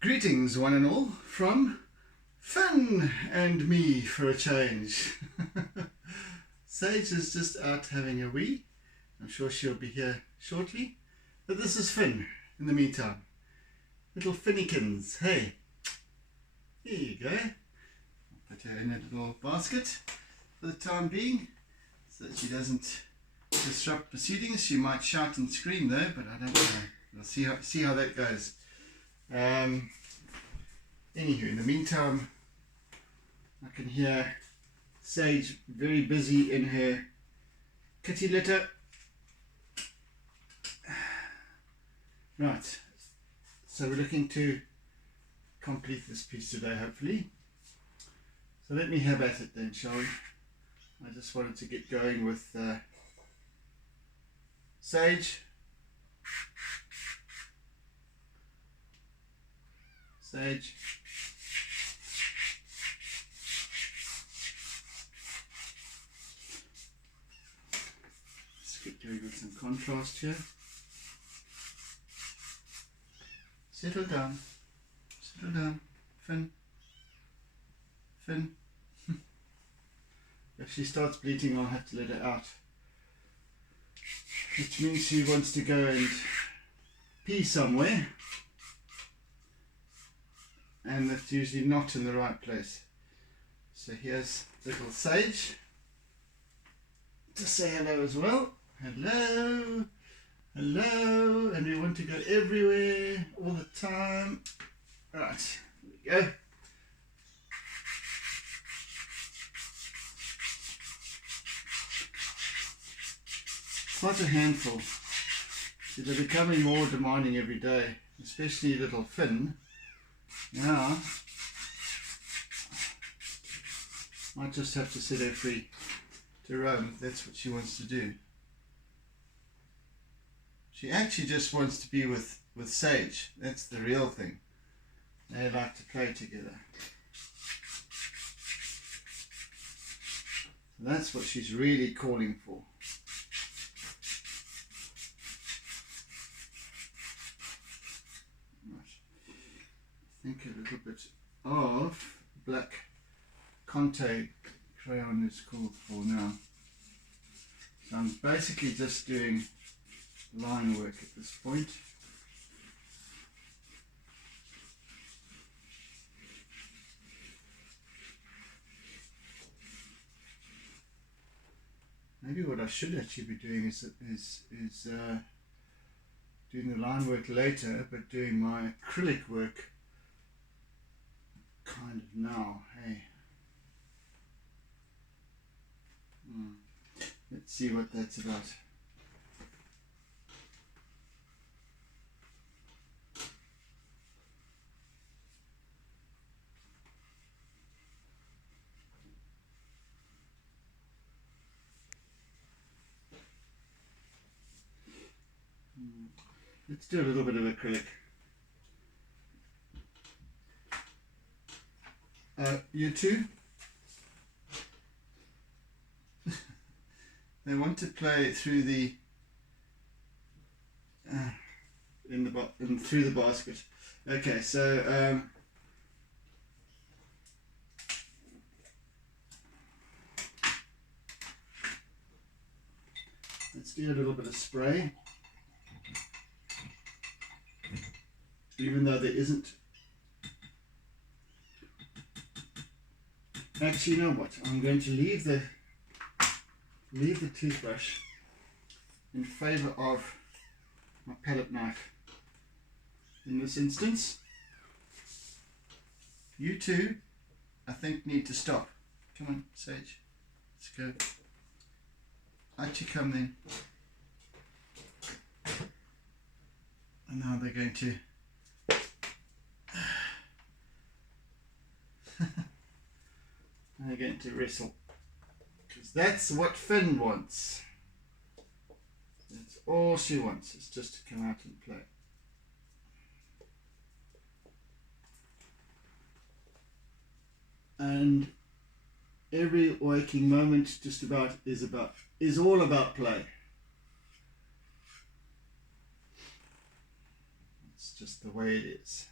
Greetings one and all from Finn and me for a change. Sage is just out having a wee. I'm sure she'll be here shortly. But this is Finn in the meantime. Little Finnykins, hey. Here you go. I'll put her in a little basket for the time being so that she doesn't disrupt proceedings. She might shout and scream though, but I don't know. We'll see how that goes. Anywho, in the meantime, I can hear Sage very busy in her kitty litter. Right, so we're looking to complete this piece today, hopefully. So let me have at it then, shall we? I just wanted to get going with Sage. Sage. Let's get going with some contrast here. Settle down, Finn. If she starts bleating, I'll have to let her out. Which means she wants to go and pee somewhere. And that's usually not in the right place. So here's little Sage to say hello as well. Hello, hello, and we want to go everywhere all the time. Right, there we go. Quite a handful. See, they're becoming more demanding every day, especially little Finn. Now, might just have to set her free to roam if that's what she wants to do. She actually just wants to be with Sage. That's the real thing. They like to play together. So that's what she's really calling for. I think a little bit of black Conte crayon is called for now. So I'm basically just doing line work at this point. Maybe what I should actually be doing is doing the line work later, but doing my acrylic work kind of now. Hey, let's see what that's about. Let's do a little bit of acrylic. You two, they want to play through the through the basket. Okay, so let's do a little bit of spray, even though there isn't. Actually, you know what? I'm going to leave the toothbrush in favour of my palette knife. In this instance, you two, I think, need to stop. Come on, Sage. Let's go. Out you come then. And now they're going to they're going to wrestle, because that's what Finn wants. That's all she wants, is just to come out and play. And every waking moment just about is all about play. It's just the way it is.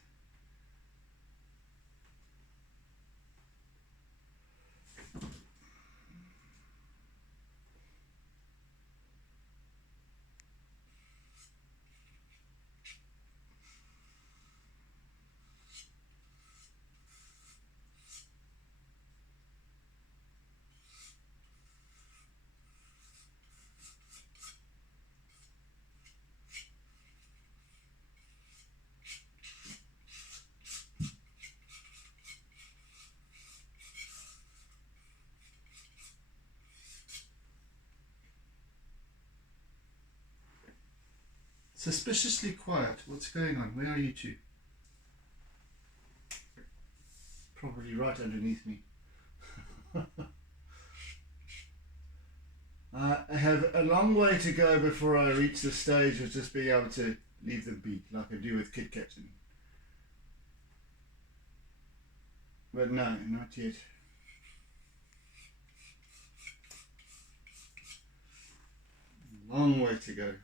suspiciously quiet. What's going on? Where are you two? Probably right underneath me. I have a long way to go before I reach the stage of just being able to leave them be, like I do with Kit Kat. But no, not yet. Long way to go.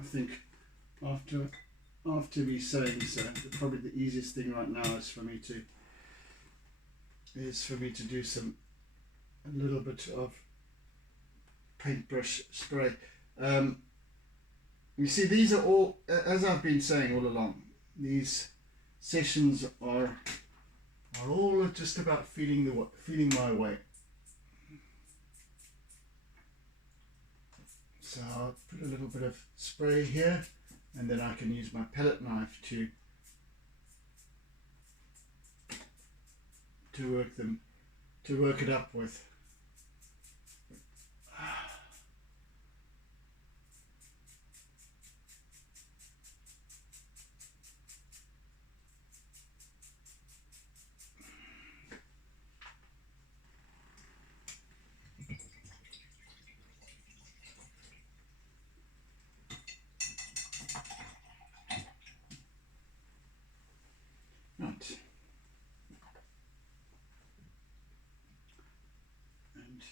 I think after me saying so, probably the easiest thing right now is for me to do a little bit of paintbrush spray. You see, these are all, as I've been saying all along, these sessions are all just about feeling my way. So I'll put a little bit of spray here, and then I can use my palette knife to work it up with. Right. And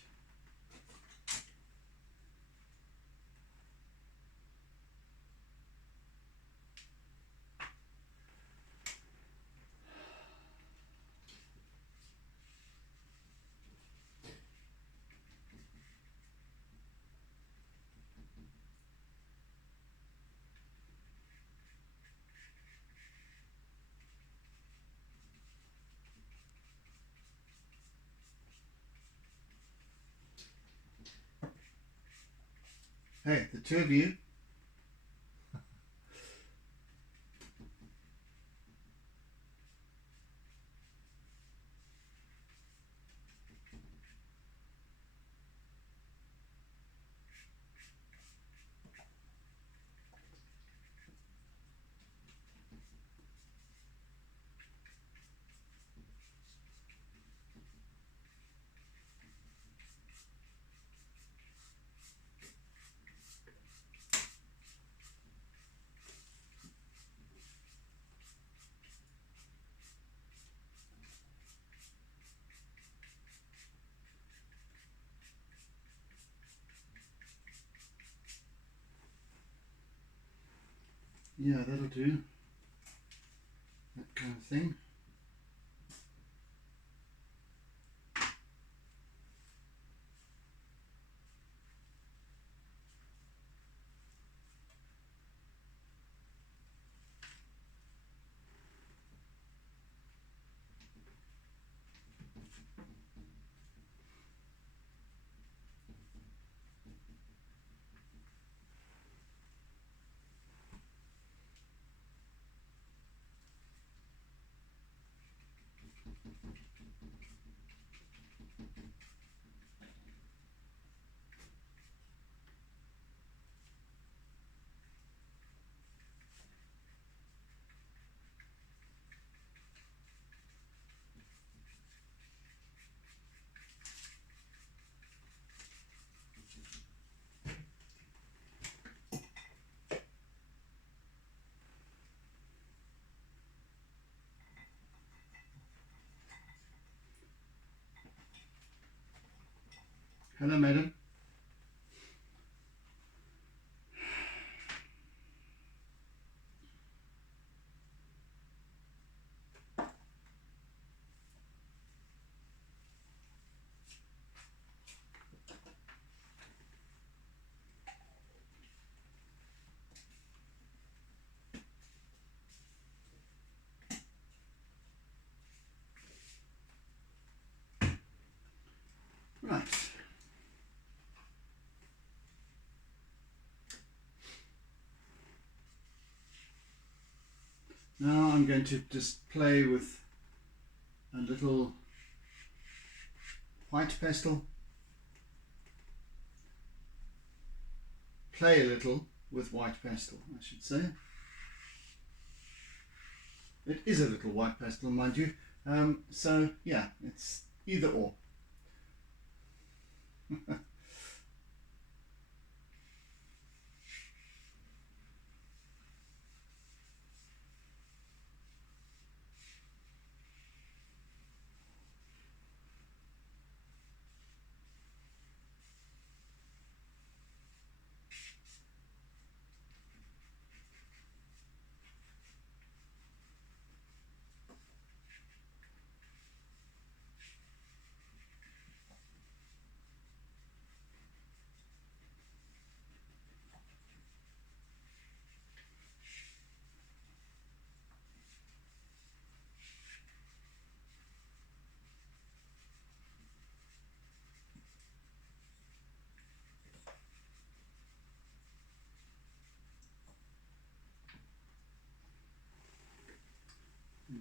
hey, the two of you. Yeah, that'll do. That kind of thing. Hello, madam. Right. Now I'm going to just play with a little white pastel. Play a little with white pastel, I should say. It is a little white pastel, mind you. So yeah, it's either or.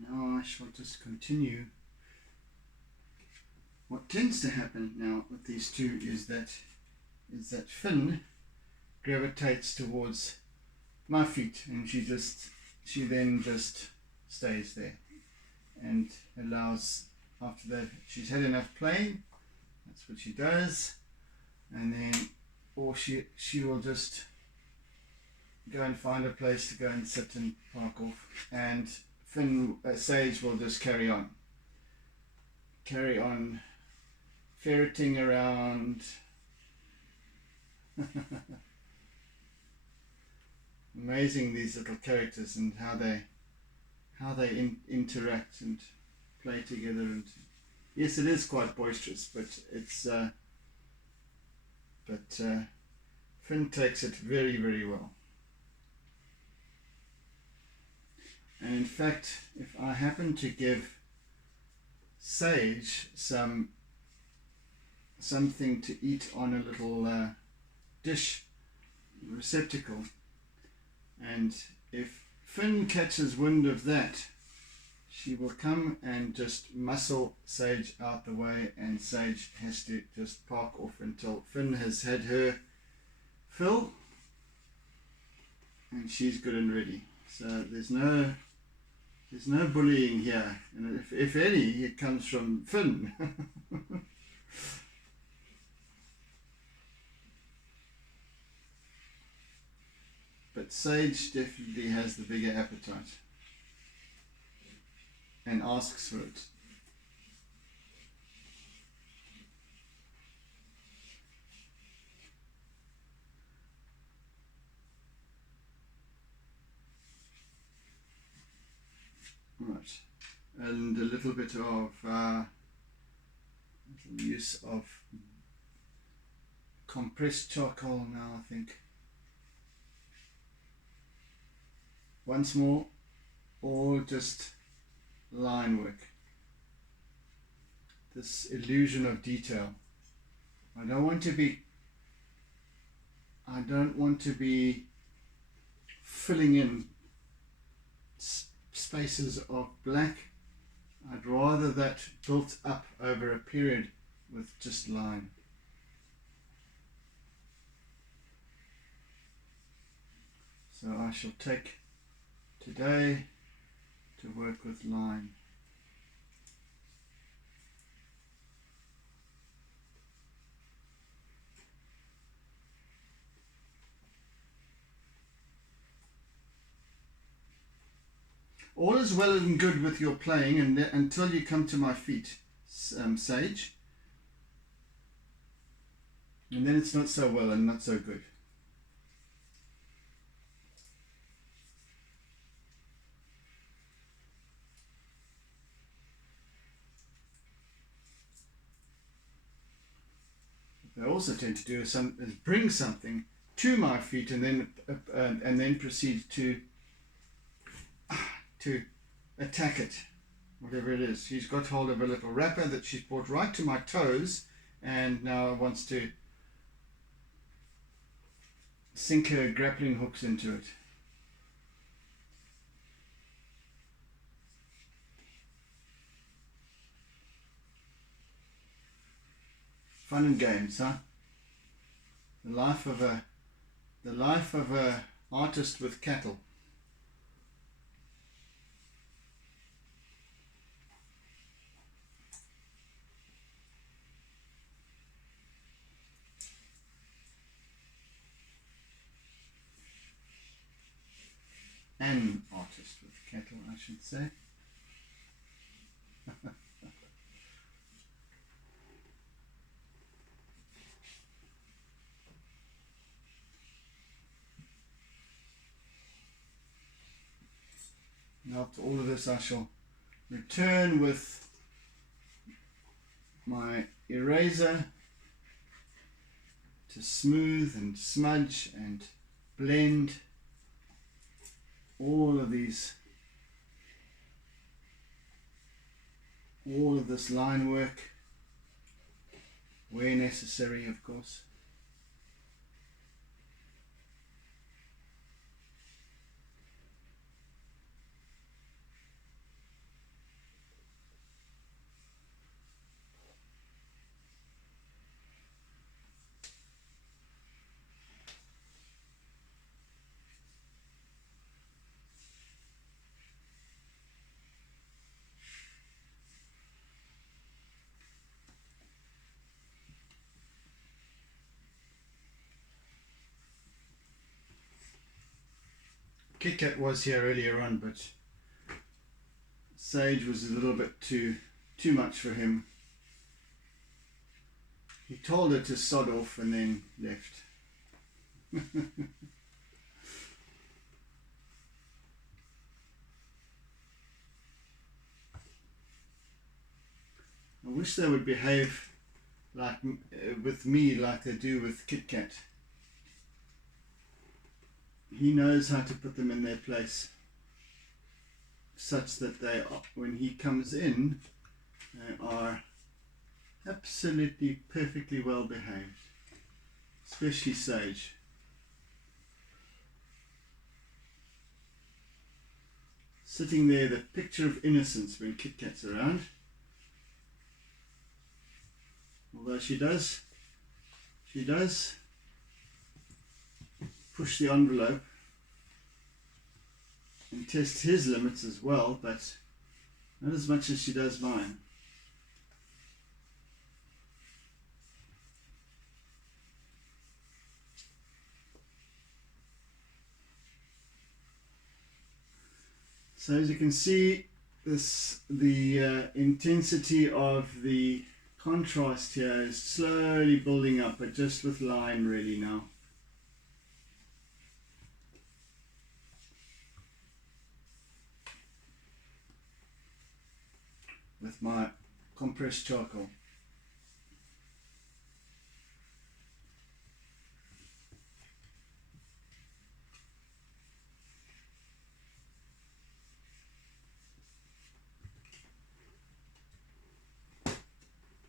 Now I shall just continue. What tends to happen now with these two is that Finn gravitates towards my feet, and she then just stays there and allows, after that she's had enough playing, that's what she does, and then or she will just go and find a place to go and sit and park off, and Sage will just carry on ferreting around. Amazing, these little characters and how they interact and play together. And yes, it is quite boisterous, but it's Finn takes it very, very well. And in fact, if I happen to give Sage something to eat on a little dish receptacle, and if Finn catches wind of that, she will come and just muscle Sage out the way, and Sage has to just park off until Finn has had her fill and she's good and ready. So there's no bullying here, and if any, it comes from Finn. But Sage definitely has the bigger appetite and asks for it. Right, and a little bit of use of compressed charcoal now, I think. Once more, all just line work. This illusion of detail. I don't want to be filling in spaces of black. I'd rather that built up over a period with just line. So I shall take today to work with line. All is well and good with your playing, and until you come to my feet, Sage. And then it's not so well and not so good. What I also tend to do is bring something to my feet and then proceed to attack it, whatever it is. She's got hold of a little wrapper that she's brought right to my toes and now wants to sink her grappling hooks into it. Fun and games, huh? The life of a artist with cattle. An artist with cattle, I should say. And after all of this, I shall return with my eraser to smooth and smudge and blend all of this line work where necessary, of course. Kit Kat was here earlier on, but Sage was a little bit too much for him. He told her to sod off and then left. I wish they would behave like with me like they do with Kit Kat. He knows how to put them in their place such that they are, when he comes in, they are absolutely perfectly well behaved, especially Sage. Sitting there, the picture of innocence when Kit Kat's around. Although she does push the envelope and test his limits as well, but not as much as she does mine. So as you can see, the intensity of the contrast here is slowly building up, but just with line really now. With my compressed charcoal.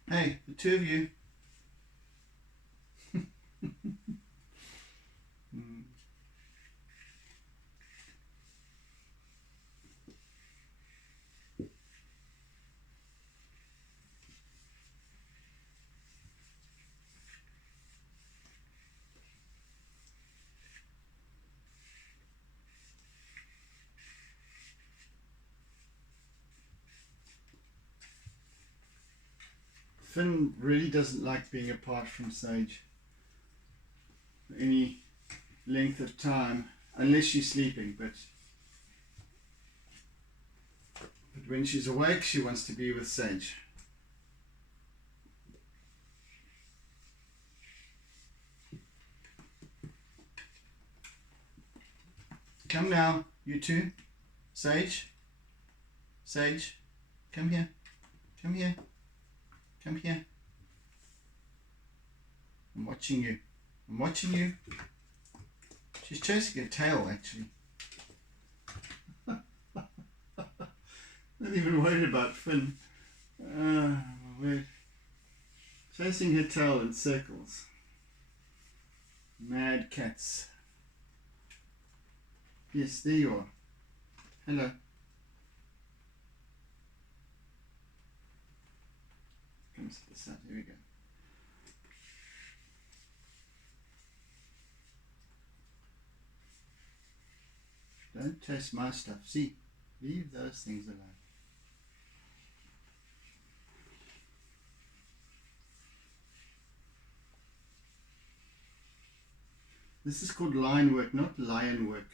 Hey, the two of you. Finn really doesn't like being apart from Sage for any length of time, unless she's sleeping, but when she's awake she wants to be with Sage. come now, you two. Sage, Sage, come here, come here, come here. I'm watching you. I'm watching you. She's chasing her tail, actually. Not even worried about Finn. We're chasing her tail in circles. Mad cats. Yes, there you are. Hello. Come to the side. Here we go. Don't taste my stuff. See, leave those things alone. This is called line work, not lion work.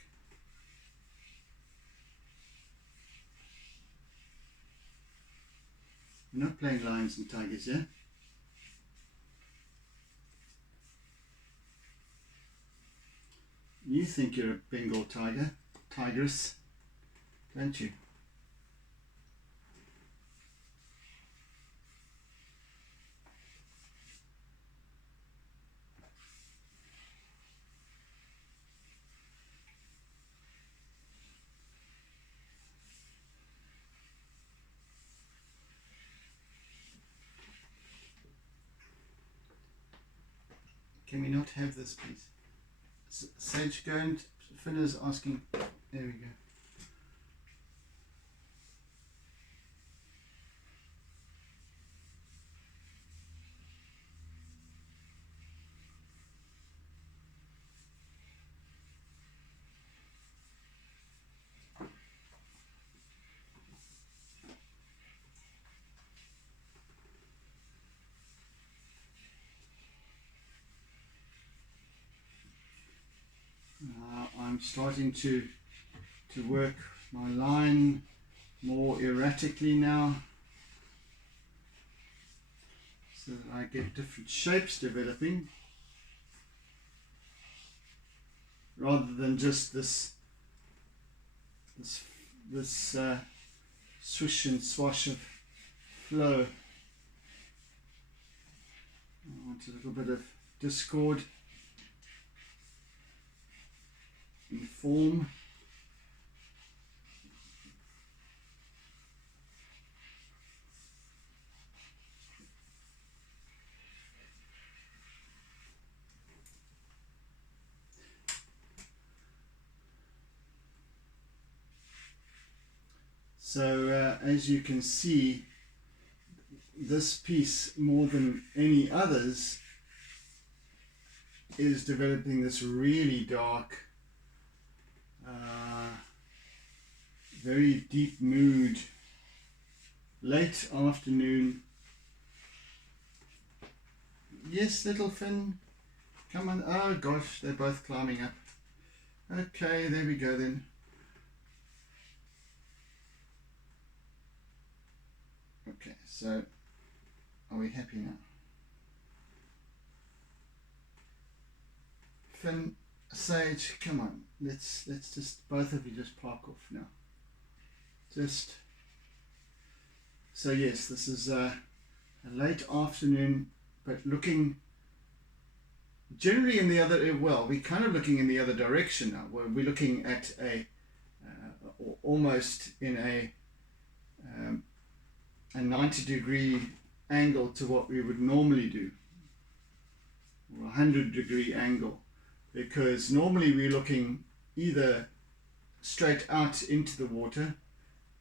We're not playing lions and tigers, yeah? You think you're a Bengal tigress, don't you? Can we not have this, please? Sage, go and Finn is asking. There we go. I'm starting to work my line more erratically now, so that I get different shapes developing rather than just this swish and swash of flow. I want a little bit of discord in form. So as you can see, this piece, more than any others, is developing this really dark, very deep mood, late afternoon. Yes, little Finn, come on. Oh gosh, they're both climbing up. Okay, there we go then. Okay, so are we happy now? Finn, Sage, come on. Let's just, both of you just park off now. Just, so yes, this is a late afternoon, but looking generally in the other, well, we're kind of looking in the other direction now. We're looking at a almost in a 90-degree angle to what we would normally do, or a 100-degree angle, because normally we're looking either straight out into the water,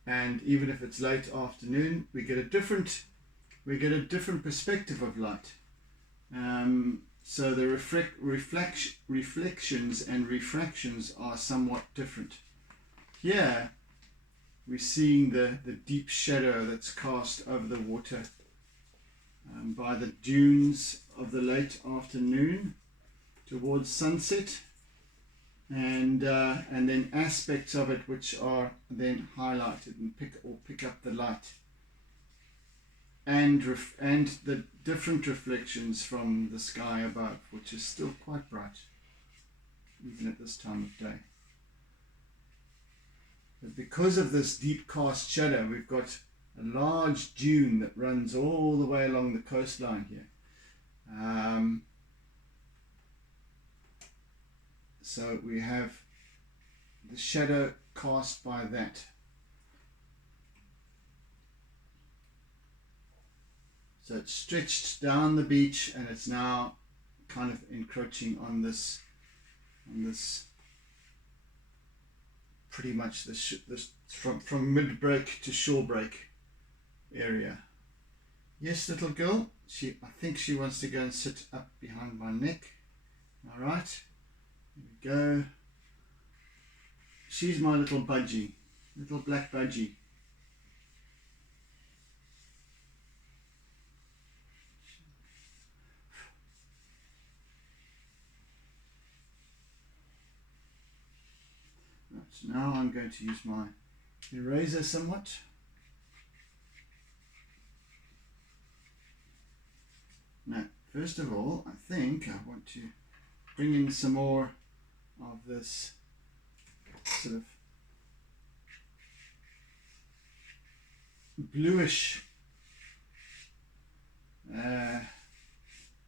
and even if it's late afternoon, we get a different perspective of light. So the reflections and refractions are somewhat different. Here we're seeing the deep shadow that's cast over the water by the dunes of the late afternoon towards sunset, and then aspects of it which are then highlighted and pick up the light, and the different reflections from the sky above, which is still quite bright even at this time of day. But because of this deep cast shadow, we've got a large dune that runs all the way along the coastline here. So we have the shadow cast by that. So it's stretched down the beach and it's now kind of encroaching on this pretty much this from mid-break to shore break area. Yes, little girl, I think she wants to go and sit up behind my neck. All right, here we go. She's my little budgie, little black budgie. Right, so now I'm going to use my eraser somewhat. Now, first of all, I think I want to bring in some more of this sort of bluish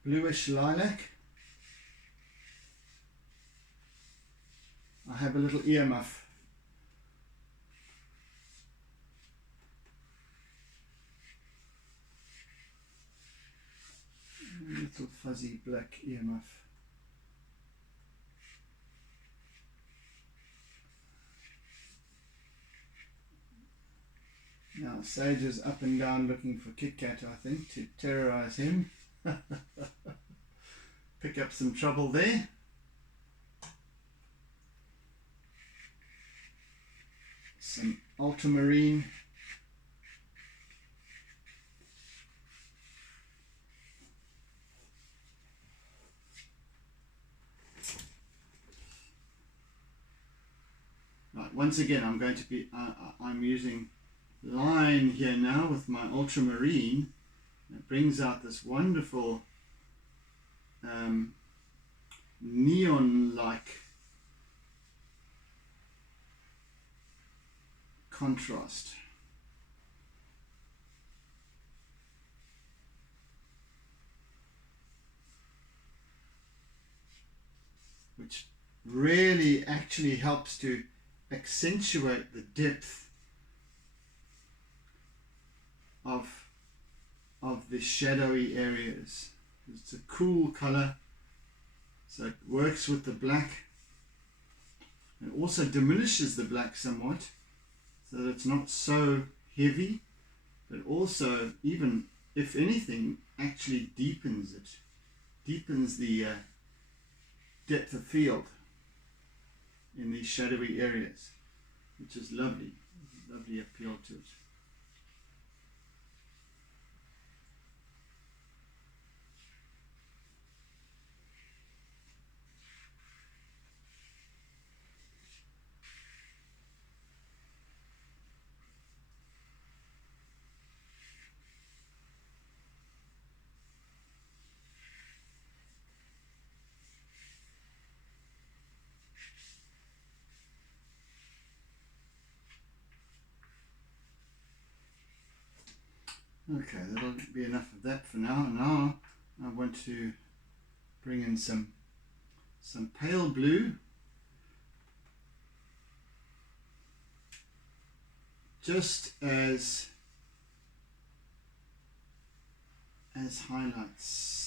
lilac. I have a little earmuff. A little fuzzy black earmuff. Now Sage is up and down looking for Kit Kat, I think, to terrorize him. Pick up some trouble there. Some ultramarine. Right, once again, I'm going to be, I'm using line here now with my ultramarine. It brings out this wonderful neon-like contrast. Which really actually helps to accentuate the depth of the shadowy areas. It's a cool color, so it works with the black. It also diminishes the black somewhat, so that it's not so heavy, but also, even if anything, actually deepens it, deepens the depth of field in these shadowy areas, which is lovely, lovely appeal to it. Okay, that'll be enough of that for now. Now I want to bring in some pale blue, just as highlights.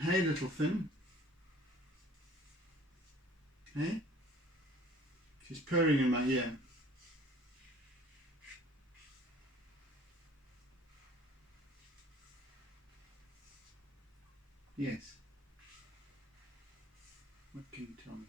Hey, little Finn. Hey? She's purring in my ear. Yes. What can you tell me?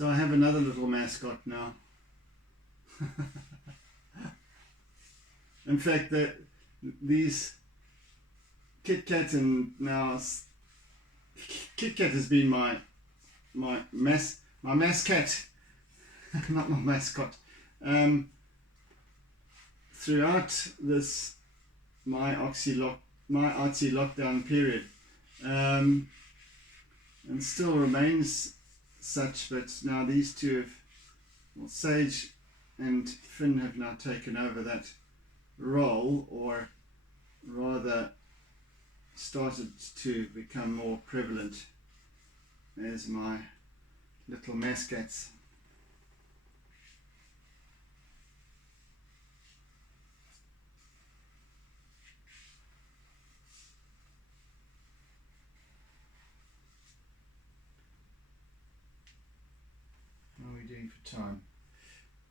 So I have another little mascot now. In fact, these Kit Kat, and now Kit Kat has been my mascot, not my mascot, throughout this my Artsy lockdown period, and still remains such. But now these two have, well, Sage and Finn have now taken over that role, or rather started to become more prevalent as my little mascots. What are we doing for time?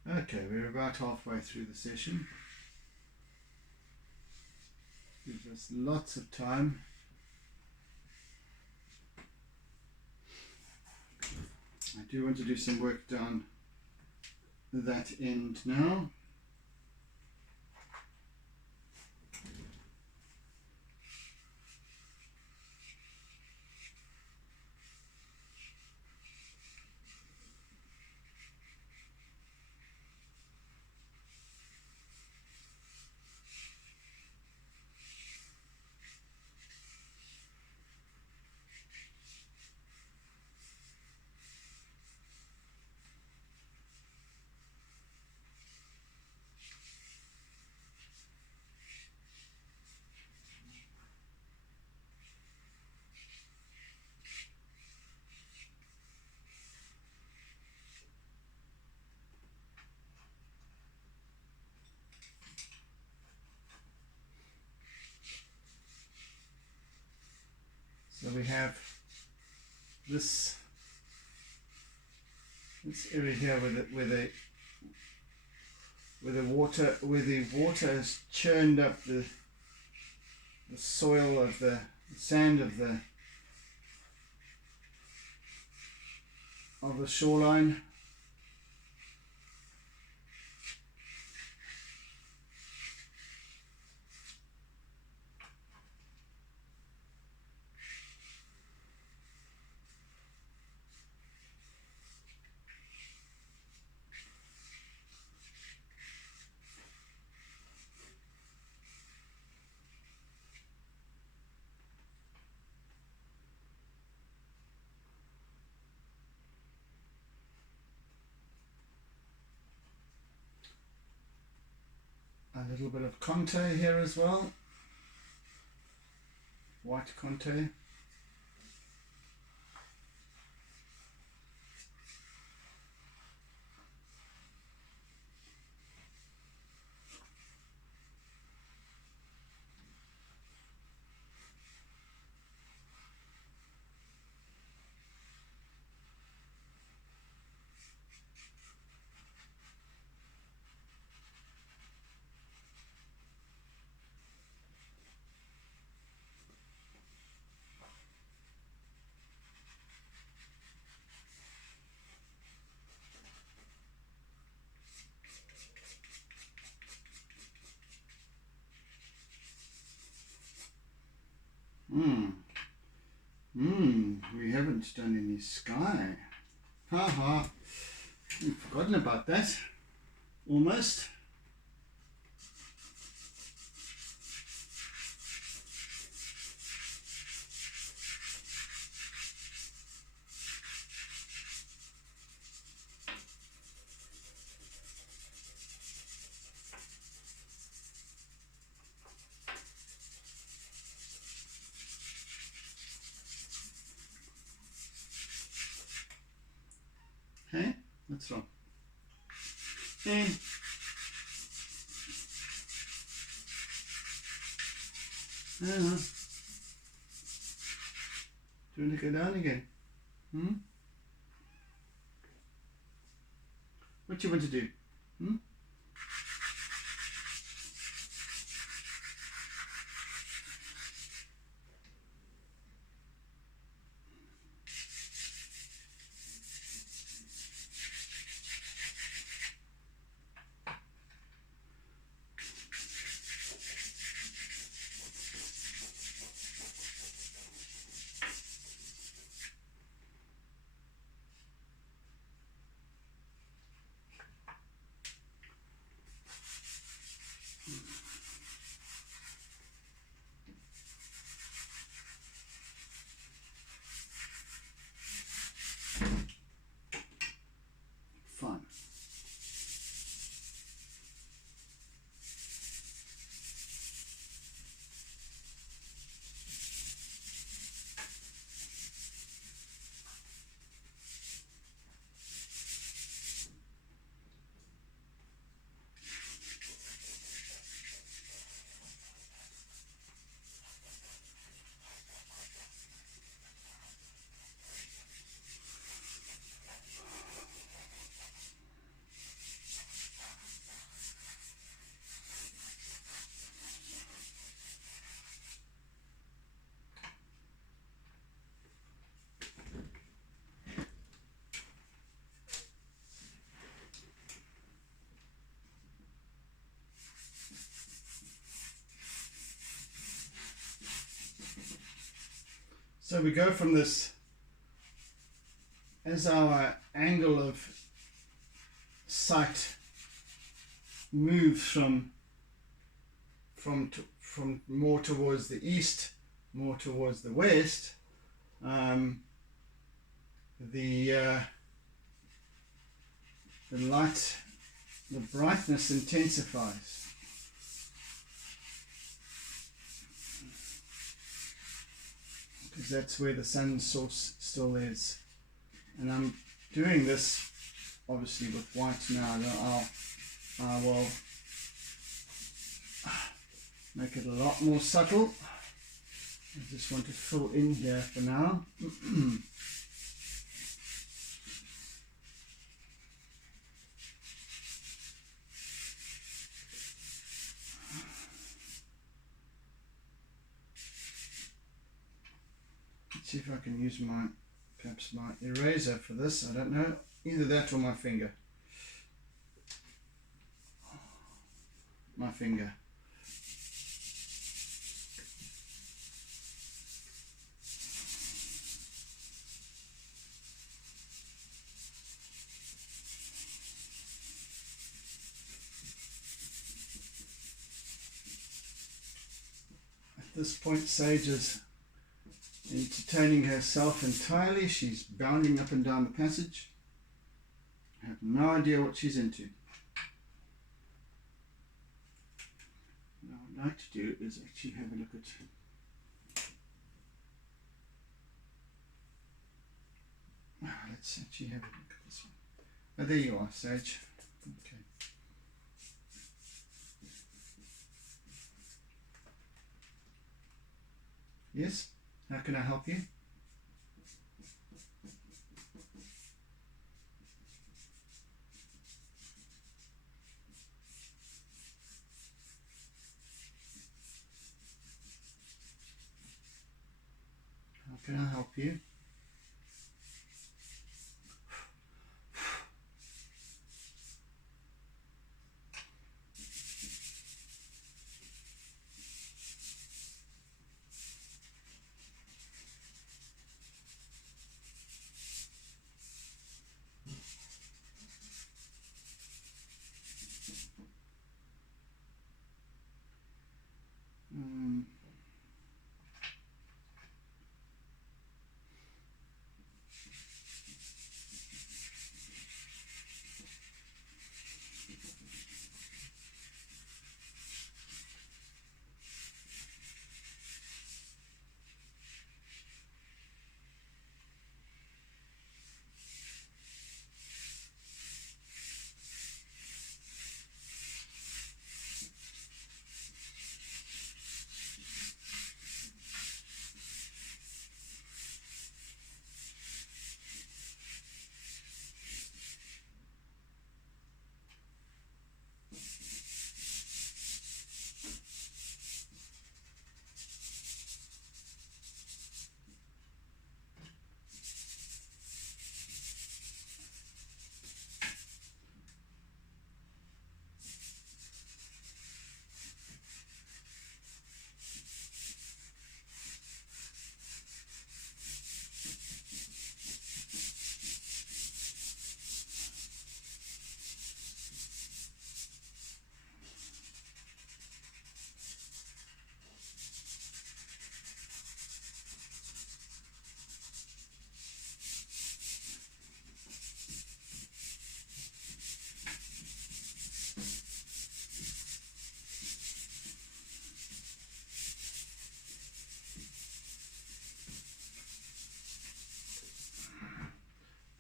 Okay, we're about halfway through the session. Gives us lots of time. I do want to do some work down that end now. So we have this area here where the water has churned up the soil of the sand of the shoreline. A little bit of Conte here as well, white Conte. We haven't done any sky. Haha, we've forgotten about that. Almost. Hey, what's wrong? Hey. Do you want to go down again? What do you want to do? So we go from this, as our angle of sight moves from more towards the east, more towards the west, the light, the brightness intensifies. Because that's where the sun source still is. And I'm doing this obviously with white now. I will make it a lot more subtle. I just want to fill in here for now. Let's see if I can use perhaps my eraser for this. I don't know, either that or my finger. My finger. At this point, Sage is entertaining herself entirely. She's bounding up and down the passage. I have no idea what she's into. What I would like to do is actually have a look at let's actually have a look at this one. Oh, there you are, Sage. Okay. Yes? How can I help you? How can I help you?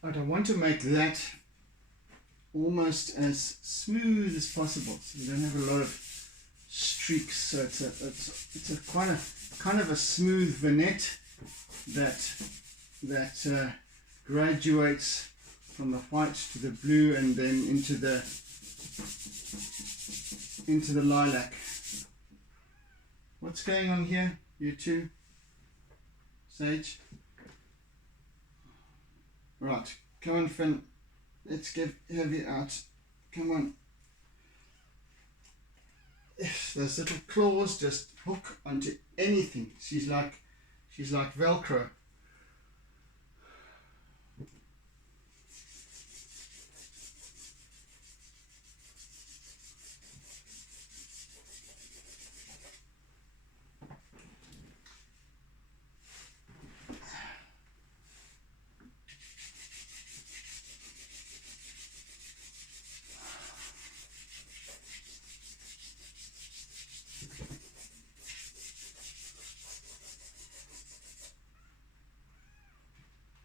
But I want to make that almost as smooth as possible, so you don't have a lot of streaks. So it's a kind of a smooth vignette that graduates from the white to the blue and then into the lilac. What's going on here, you two? Sage? Right, come on, Finn. Let's have you out. Come on. If those little claws just hook onto anything. She's like Velcro.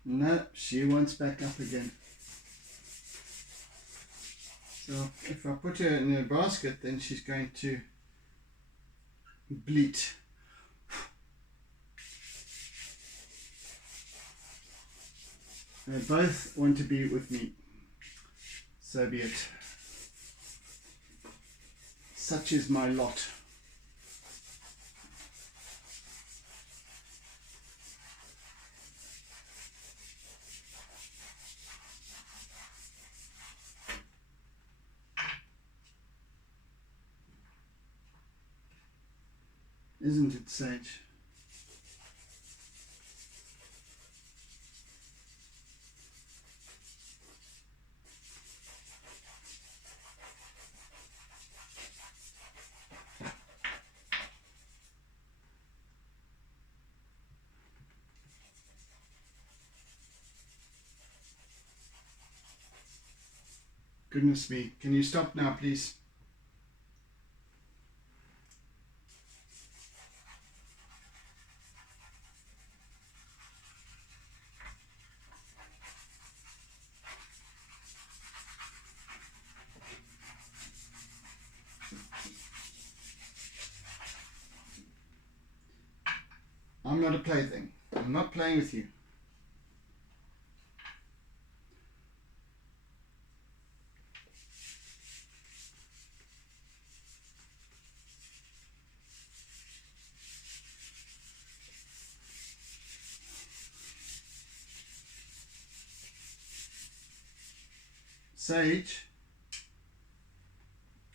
No, she wants back up again. So if I put her in a basket, then she's going to bleat. They both want to be with me. So be it. Such is my lot. Isn't it, Sage? Goodness me. Can you stop now, please? I'm not a plaything. I'm not playing with you. Sage,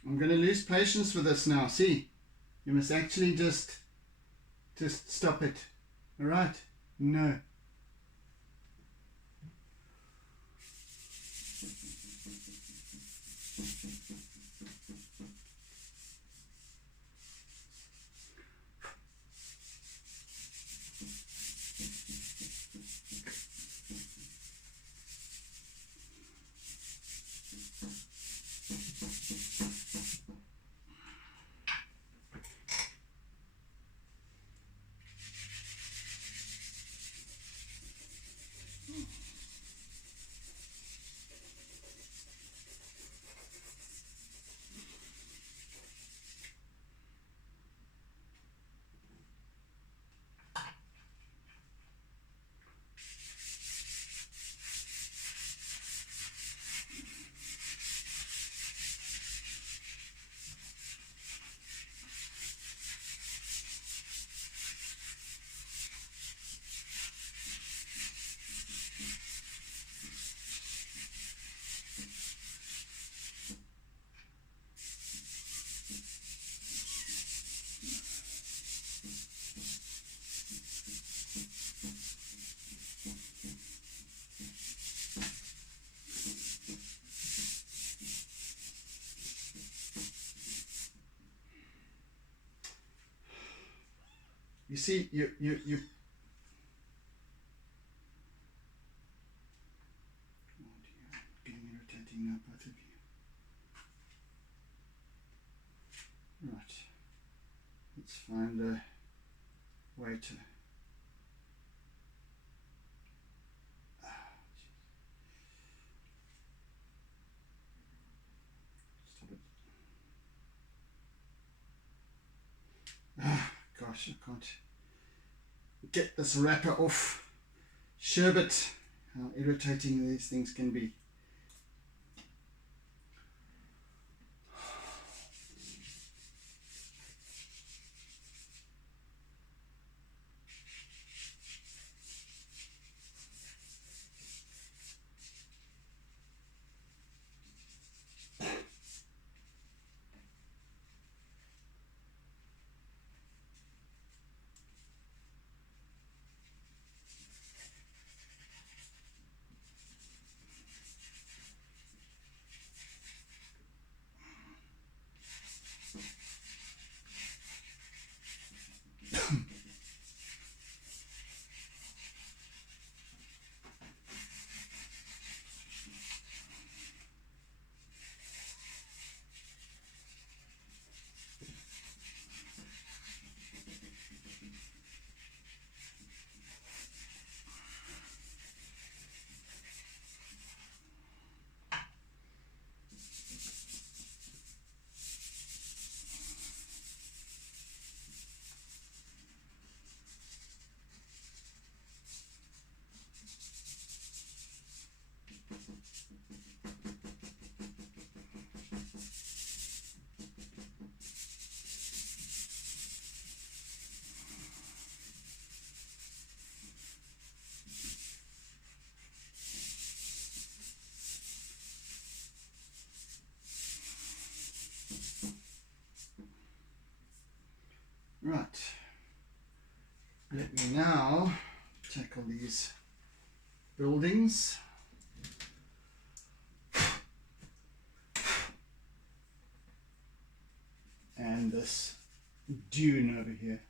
I'm going to lose patience with this now. See, you must actually just stop it. All right? No. You see, you. Oh dear, getting irritating now, both of you. Right. Let's find a way to. Stop it. Gosh, I can't get this wrapper off. Sherbet. How irritating these things can be. buildings. And this dune over here.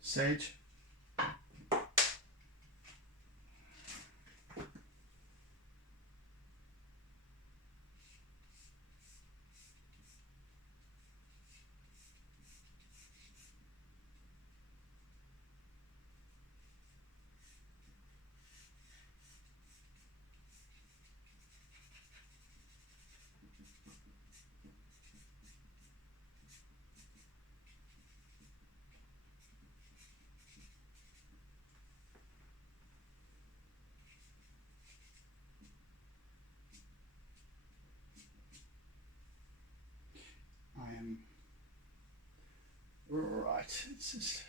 Sage. I am right. It's just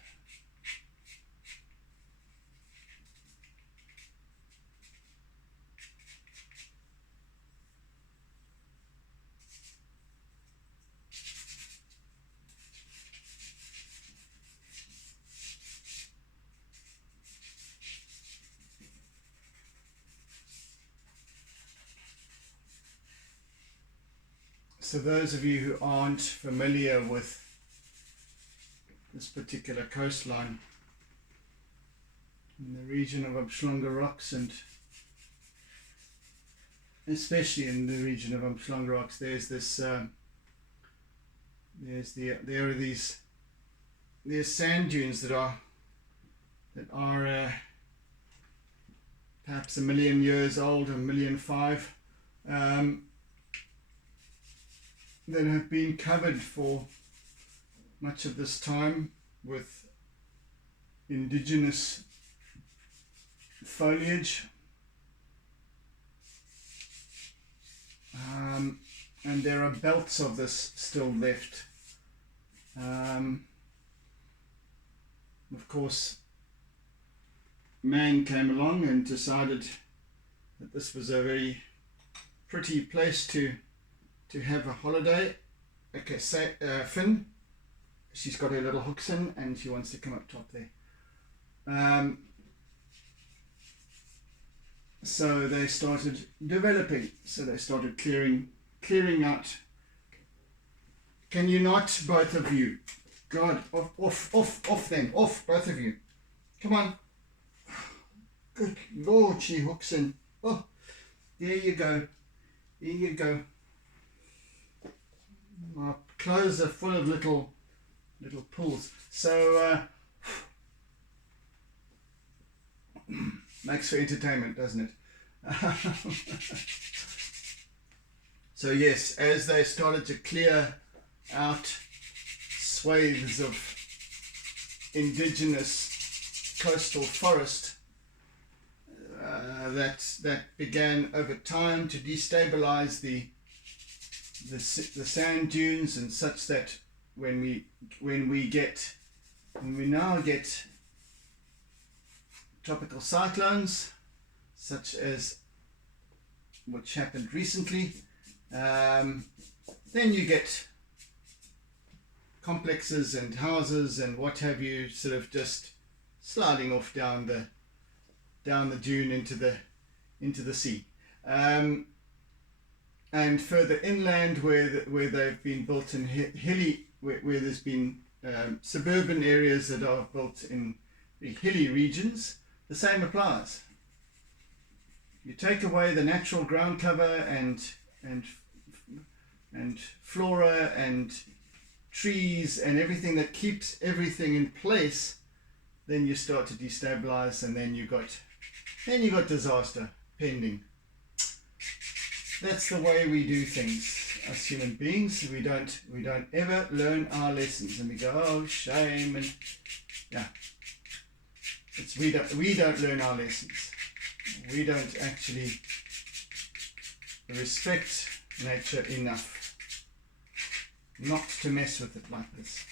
so those of you who aren't familiar with this particular coastline in the region of Umhlanga rocks, and especially in the region of Umhlanga rocks, there's sand dunes that are perhaps 1,000,000 years old, 1,000,005. That have been covered for much of this time with indigenous foliage, and there are belts of this still left. Of course, man came along and decided that this was a very pretty place to have a holiday. Okay, Finn, she's got her little hooks in and she wants to come up top there. So they started developing. So they started clearing out. Can you not, both of you? God, off then, off, both of you. Come on. Good Lord, she hooks in. Oh, there you go. There you go. My clothes are full of little pools. So makes for entertainment, doesn't it? So yes, as they started to clear out swathes of indigenous coastal forest, that began over time to destabilize the sand dunes, and such that when we now get tropical cyclones, such as which happened recently, then you get complexes and houses and what have you, sort of just sliding off down the dune into the sea, and further inland where they've been built in hilly, where there's been suburban areas that are built in the hilly regions, the same applies. You take away the natural ground cover and flora and trees and everything that keeps everything in place, then you start to destabilize, and then you got disaster pending. That's the way we do things as human beings. We don't ever learn our lessons, and we go, oh, shame, and yeah, we don't learn our lessons. We don't actually respect nature enough not to mess with it like this.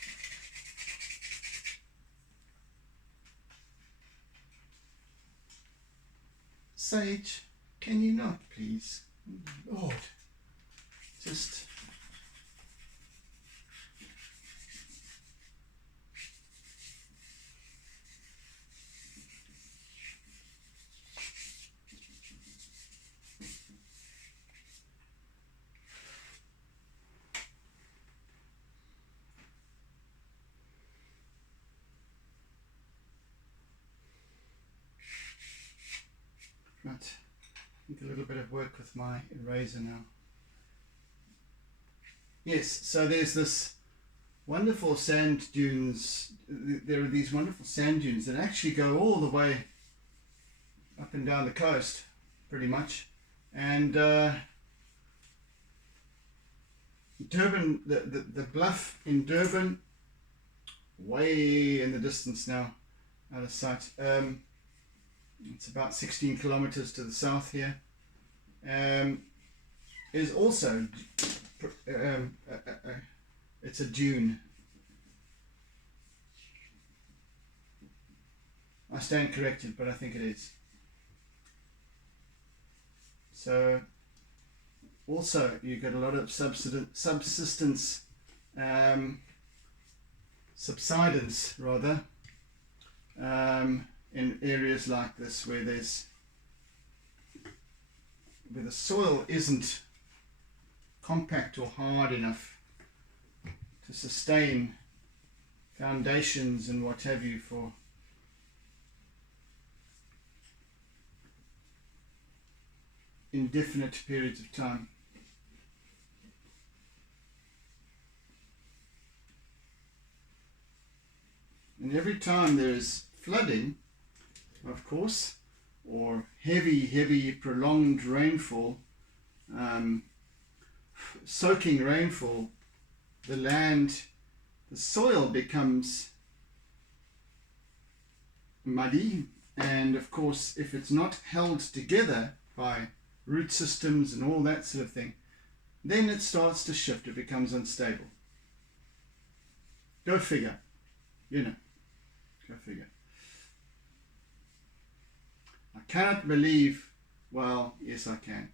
Sage, can you not, please? Lord, just... Right, I think a little bit of work with my eraser now. Yes, so there's this wonderful sand dunes. There are these wonderful sand dunes that actually go all the way up and down the coast, pretty much. And Durban, the bluff in Durban, way in the distance now, out of sight. It's about 16 kilometers to the south here. Is also it's a dune. I stand corrected, but I think it is. So also you get a lot of subsidence rather, in areas like this where the soil isn't compact or hard enough to sustain foundations and what have you for indefinite periods of time. And every time there is flooding, of course, or heavy prolonged rainfall, soaking rainfall, the soil becomes muddy, and of course if it's not held together by root systems and all that sort of thing, then it starts to shift, it becomes unstable. Go figure, go figure. I cannot believe, well, yes I can,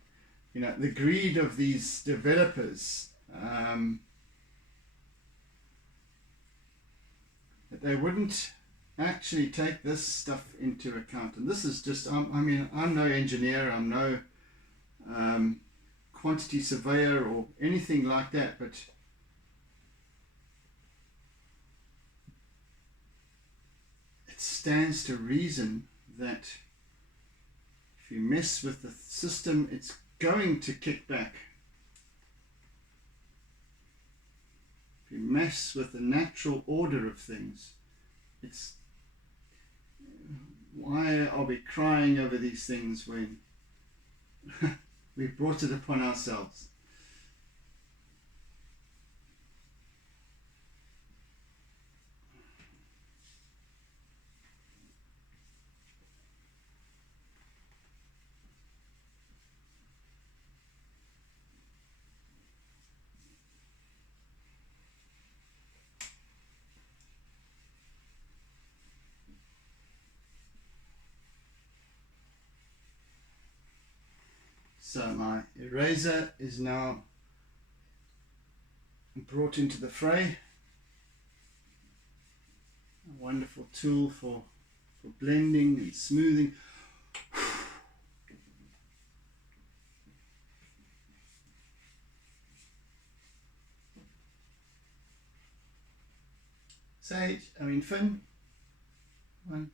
the greed of these developers, that they wouldn't actually take this stuff into account. And this is just, I'm no engineer, I'm no quantity surveyor or anything like that, but it stands to reason that if you mess with the system, it's going to kick back. If you mess with the natural order of things, why are we crying over these things when we brought it upon ourselves? So my eraser is now brought into the fray. A wonderful tool for blending and smoothing. Finn. One.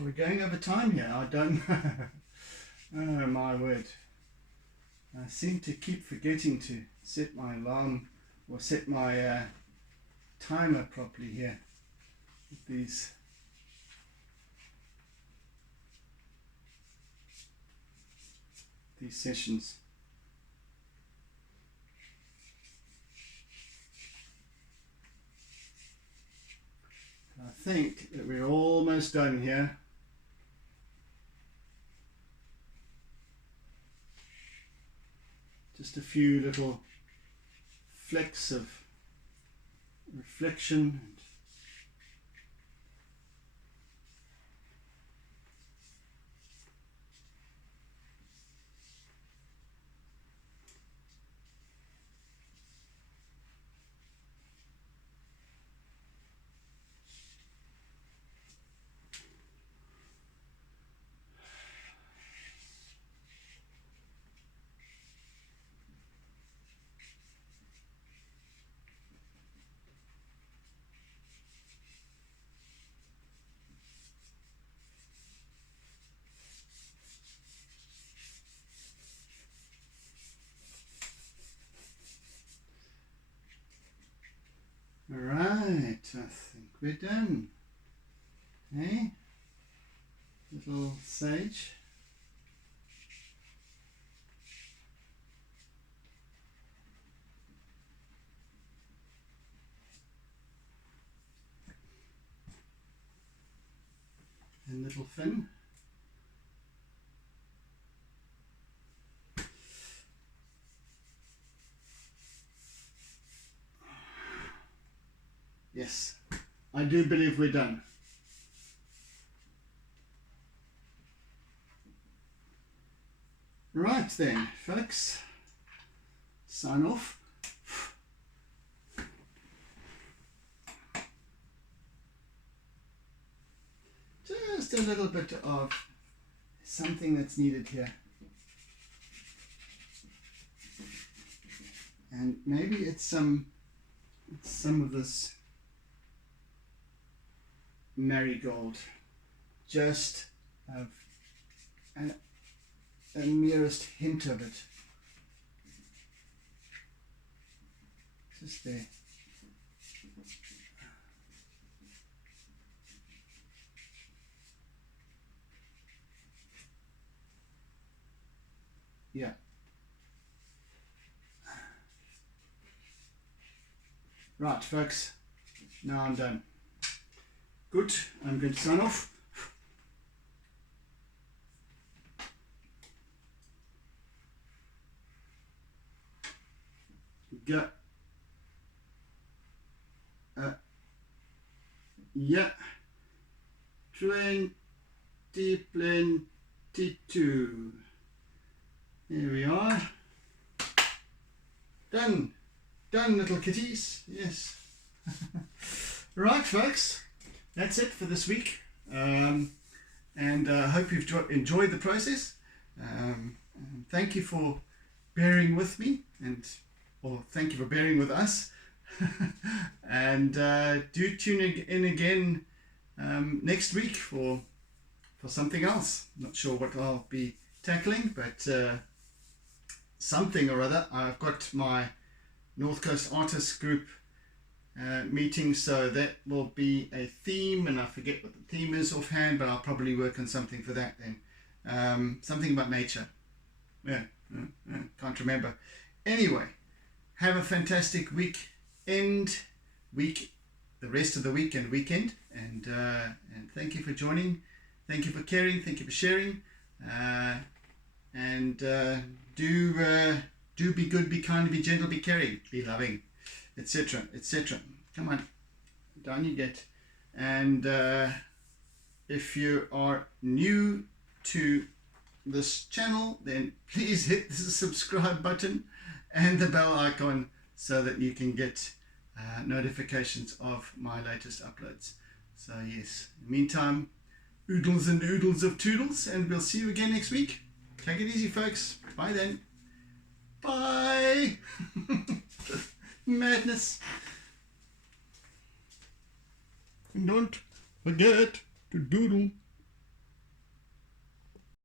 We're going over time here. I don't know. Oh my word. I seem to keep forgetting to set my alarm or set my timer properly here with these sessions. I think that we're almost done here. Just a few little flecks of reflection. All right, I think we're done. Hey, little sage. And little fin. Yes, I do believe we're done. Right then, folks, sign off. Just a little bit of something that's needed here. And maybe it's some of this marigold, just a merest hint of it, just there. Yeah. Right, folks, now I'm done. Good, I'm going to sign off. Go. Yeah. 2022. Here we are. Done. Done, little kitties. Yes. Right, folks. That's it for this week. And I hope you've enjoyed the process. Thank you for bearing with me, or thank you for bearing with us. And do tune in again next week for something else. Not sure what I'll be tackling, but something or other. I've got my North Coast Artists Group meeting, so that will be a theme, and I forget what the theme is offhand, but I'll probably work on something for that then. Something about nature. Can't remember. Anyway, have a fantastic the rest of the week and weekend, and thank you for joining, thank you for caring, thank you for sharing, and do be good, be kind, be gentle, be caring, be loving, etc., etc. Come on, down you get. And if you are new to this channel, then please hit the subscribe button and the bell icon so that you can get notifications of my latest uploads. So yes, in the meantime, oodles and oodles of toodles, and we'll see you again next week. Take it easy, folks. Bye then. Bye. Madness. And don't forget to doodle.